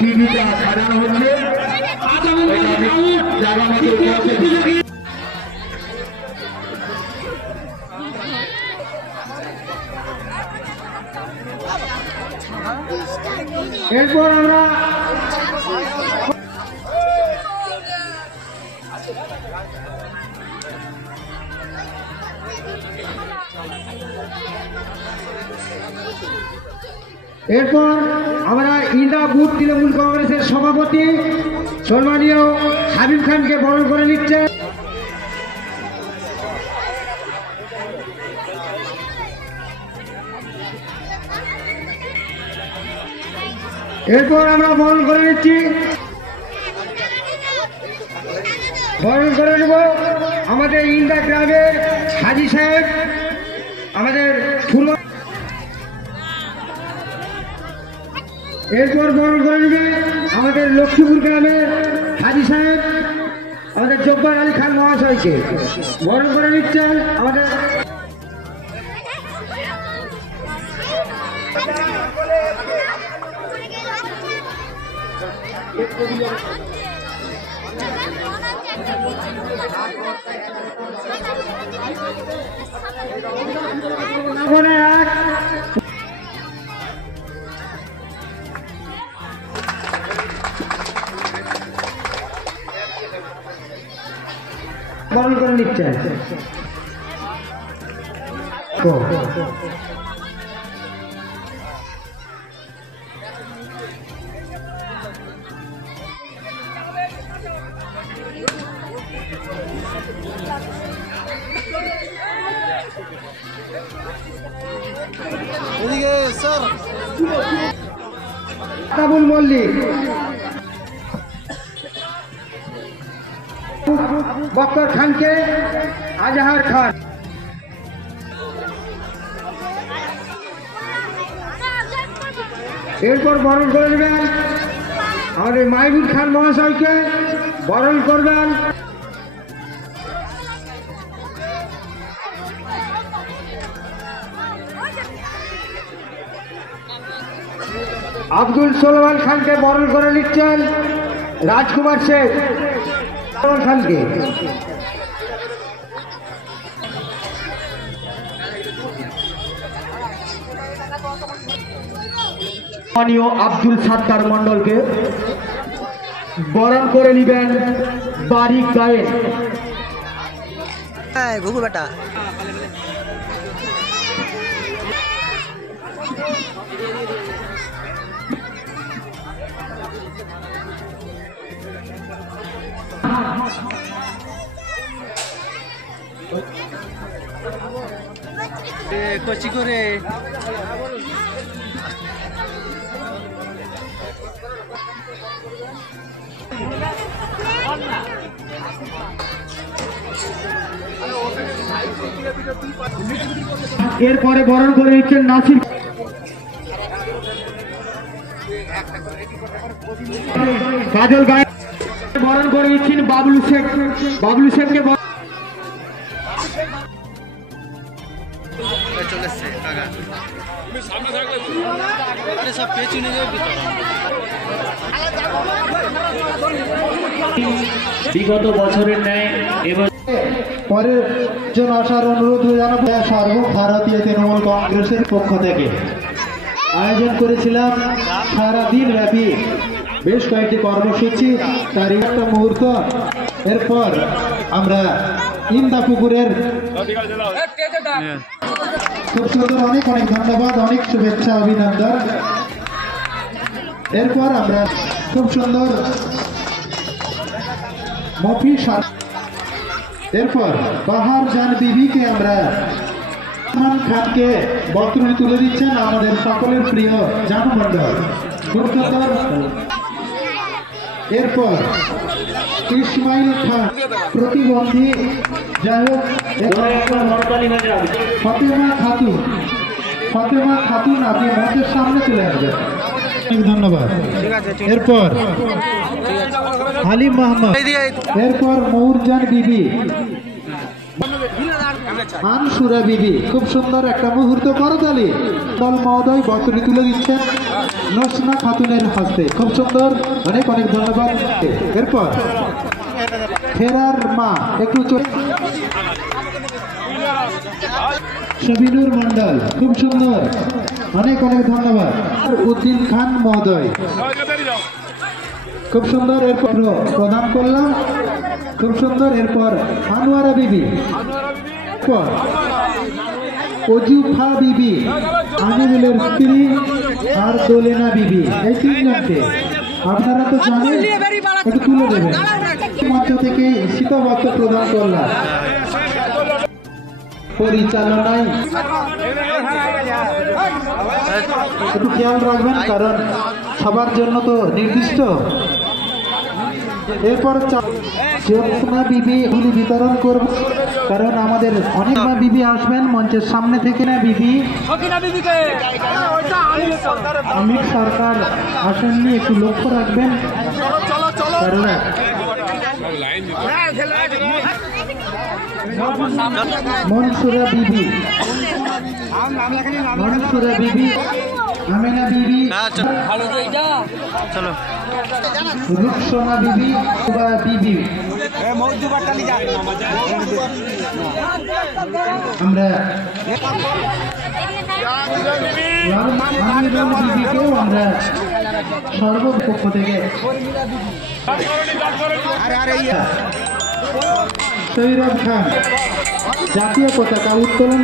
টিভিটা সাজানো হচ্ছে জায়গা মতো এরপর আমরা ইন্দা বুথ তৃণমূল কংগ্রেসের সভাপতি সম্মানীয় হাবিব খানকে বরণ করে নিচ্ছে। এরপর আমরা বরণ করে নিচ্ছি, বরণ করে নেব আমাদের ইন্দা গ্রামের হাজি সাহেব, আমাদের ফুল। এরপর বরণ করে নেবে আমাদের লক্ষ্মীপুর গ্রামের হাজি সাহেব, আমাদের জব্বার আলী খান মহাশয়কে বরণ করে নিচ্ছেন আমাদের। বরণ করে নিচ্ছেন কাবুল মল্লিক, বক্কর খানকে আজহার খান, এরপর বরণ করে নেবেন আমাদের মাহবুব খান মহাশয়কে বরণ করবেন আব্দুল সোলমান খানকে বরণ করে নিচ্ছেন রাজকুমার শেখ খানকে। সম্মানীয় আব্দুল সাত্তার মন্ডলকে বরণ করে নিবেন বারিক গায়েন। ঘুঘু বেটা কচি করে এরপরে বরণ করে নিচ্ছেন নাসির, কাজল গায়ে বরণ করে নিচ্ছেন বাবলু শেখ, বাবলু শেখকে সব পেছনে যাবে। বিগত বছরের ন্যায় এবার পরের জন আসার অনুরোধ জানাবো। সর্বভারতীয় তৃণমূল কংগ্রেসের পক্ষ থেকে আয়োজন করেছিলাম সারাদিন ব্যাপী বেশ কয়েকটি কর্মসূচি, তার একটা মুহূর্ত। এরপর আমরা ইন্দা পুকুরের খুব সুন্দর, অনেক অনেক ধন্যবাদ, অনেক শুভেচ্ছা অভিনন্দন। এরপর আমরা খুব সুন্দর মফিজ, এরপর বাহার জান বিবিকে আমরা সালমান খানকে বক্তব্য তুলে দিচ্ছেন আমাদের সকলের প্রিয় জানু মন্ডল গুরুত্বর। এরপর ইসমাইল খান প্রতিবন্ধী, যাই হোক ফতেমা খাতুন, ফতেমা খাতুন আপনি মঞ্চের সামনে চলে আসবেন। ধন্যবাদ। এরপর হালিম মাহমুদ, এরপর মৌরজান বিবি, আনসুরা বিবি, খুব সুন্দর একটা মুহূর্ত, করতালি। দল মহোদয় বক্তব্য তুলে দিচ্ছেন নসনা খাতুনের হস্তে, খুব সুন্দর, অনেক অনেক ধন্যবাদ। এরপর ফেরার মা, একটু শবিনুর মন্ডল, খুব সুন্দর, অনেক অনেক ধন্যবাদ। উদ্দিন খান মহোদয়, খুব সুন্দর। এরপর প্রদান করলাম, খুব সুন্দর। এরপর আনোয়ারা বিবি, এরপর অজুফা বিবি, আমিনুলের স্ত্রী, আর দোলেনা বিবি, এই তিনজনকে আপনারা তো জানেন, একটু তুলে দেবেন। মঞ্চ থেকে শীতবস্ত্র প্রদান করলাম। পরিচালনায় একটু খেয়াল রাখবেন, কারণ সবার জন্য তো নির্দিষ্ট। এরপর জ্যোৎস্না বিবি গুলি বিতরণ করব, কারণ আমাদের অনেক বিবি আসবেন মঞ্চের সামনে থেকে। না বিবি আমির সরকার আসেননি, একটু লক্ষ্য রাখবেন। কারণ মনসুরা বিবি, মনসুরা বিবি, আমিনা বিবি, রূপসোনা বিবি, বিবি, আমরা বিবিকেও আমরা সর্বপক্ষ থেকে সৈরভ খান জাতীয় পতাকা উত্তোলন